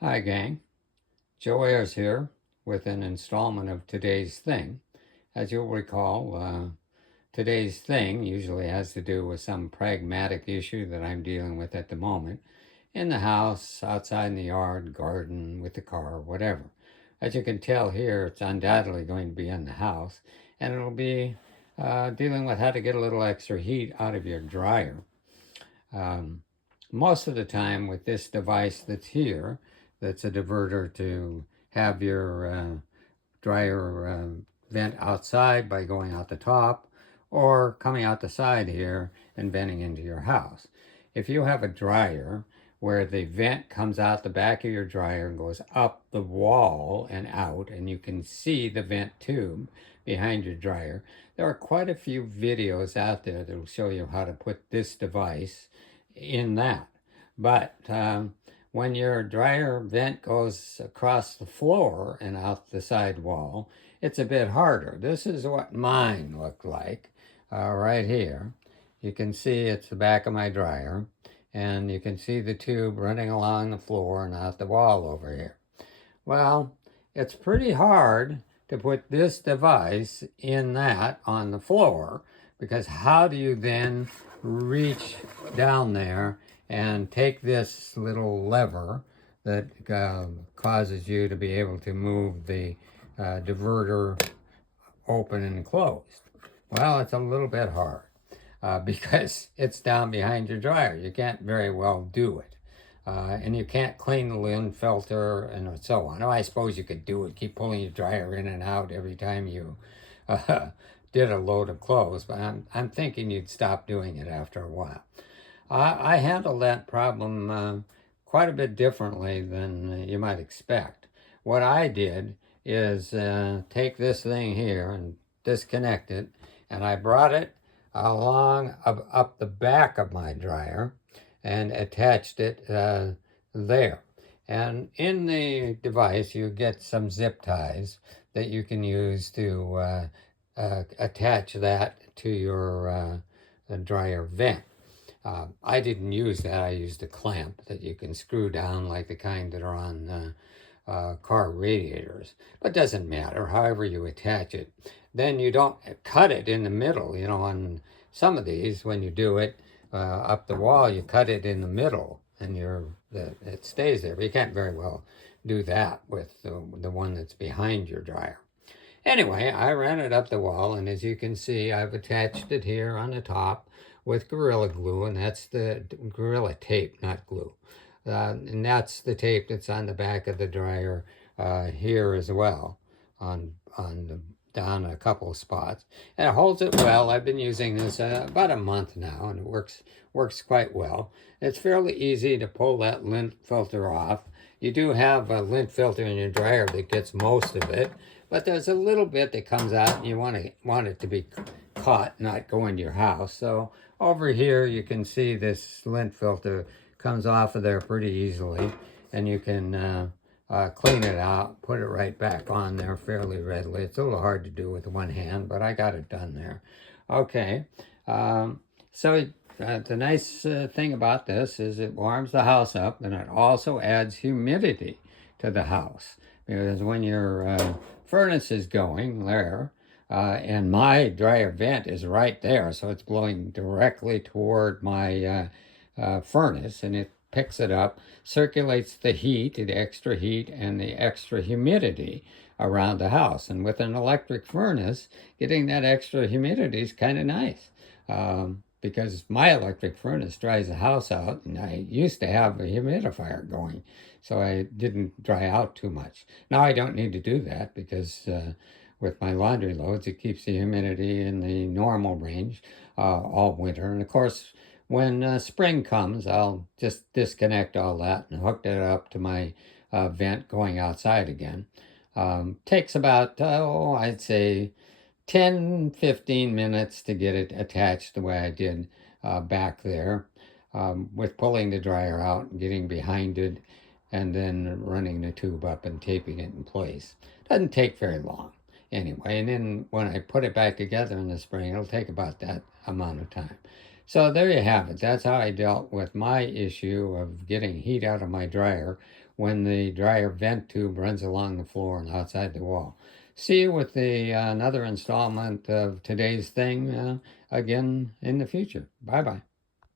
Hi, gang. Joe Ayers here with an installment of Today's Thing. As you'll recall, today's thing usually has to do with some pragmatic issue that I'm dealing with at the moment in the house, outside in the yard, garden, with the car, whatever. As you can tell here, it's undoubtedly going to be in the house, and it'll be dealing with how to get a little extra heat out of your dryer. Um, Most of the time with this device that's here, that's a diverter to have your dryer vent outside by going out the top or coming out the side here and venting into your house. If you have a dryer where the vent comes out the back of your dryer and goes up the wall and out, and you can see the vent tube behind your dryer, there are quite a few videos out there that will show you how to put this device in that. But when your dryer vent goes across the floor and out the side wall, it's a bit harder. This is what mine looked like right here. You can see it's the back of my dryer, and you can see the tube running along the floor and out the wall over here. Well, it's pretty hard to put this device in that on the floor, because how do you then reach down there and take this little lever that causes you to be able to move the diverter open and closed? Well, it's a little bit hard because it's down behind your dryer. You can't very well do it. And you can't clean the lint filter and so on. Oh, I suppose you could do it, keep pulling your dryer in and out every time you did a load of clothes, but I'm thinking you'd stop doing it after a while. I handled that problem quite a bit differently than you might expect. What I did is take this thing here and disconnect it, and I brought it along up the back of my dryer and attached it there. And in the device, you get some zip ties that you can use to attach that to your dryer vent. I didn't use that. I used a clamp that you can screw down like the kind that are on car radiators. But it doesn't matter, however you attach it. Then you don't cut it in the middle. You know, on some of these, when you do it up the wall, you cut it in the middle and it stays there. But you can't very well do that with the one that's behind your dryer. Anyway, I ran it up the wall, and as you can see, I've attached it here on the top with Gorilla Glue, and that's the Gorilla Tape, not glue. And that's the tape that's on the back of the dryer here as well, down a couple of spots. And it holds it well. I've been using this about a month now, and it works quite well. It's fairly easy to pull that lint filter off. You do have a lint filter in your dryer that gets most of it, but there's a little bit that comes out, and you want it to be caught, not go into your house. So over here, you can see this lint filter comes off of there pretty easily, and you can clean it out, put it right back on there fairly readily. It's a little hard to do with one hand, but I got it done there. Okay, so the nice thing about this is it warms the house up, and it also adds humidity to the house, because when your furnace is going there, and my dryer vent is right there, so it's blowing directly toward my furnace, and it picks it up, circulates the heat, the extra heat, and the extra humidity around the house. And with an electric furnace, getting that extra humidity is kind of nice. Because my electric furnace dries the house out, and I used to have a humidifier going, so I didn't dry out too much. Now I don't need to do that because with my laundry loads, it keeps the humidity in the normal range all winter. And of course, when spring comes, I'll just disconnect all that and hook it up to my vent going outside again. Takes about, I'd say 10-15 minutes to get it attached the way I did back there, with pulling the dryer out and getting behind it and then running the tube up and taping it in place. Doesn't take very long anyway, and then when I put it back together in the spring, it'll take about that amount of time. So there you have it. That's how I dealt with my issue of getting heat out of my dryer when the dryer vent tube runs along the floor and outside the wall. See you with the another installment of today's thing again in the future. Bye bye.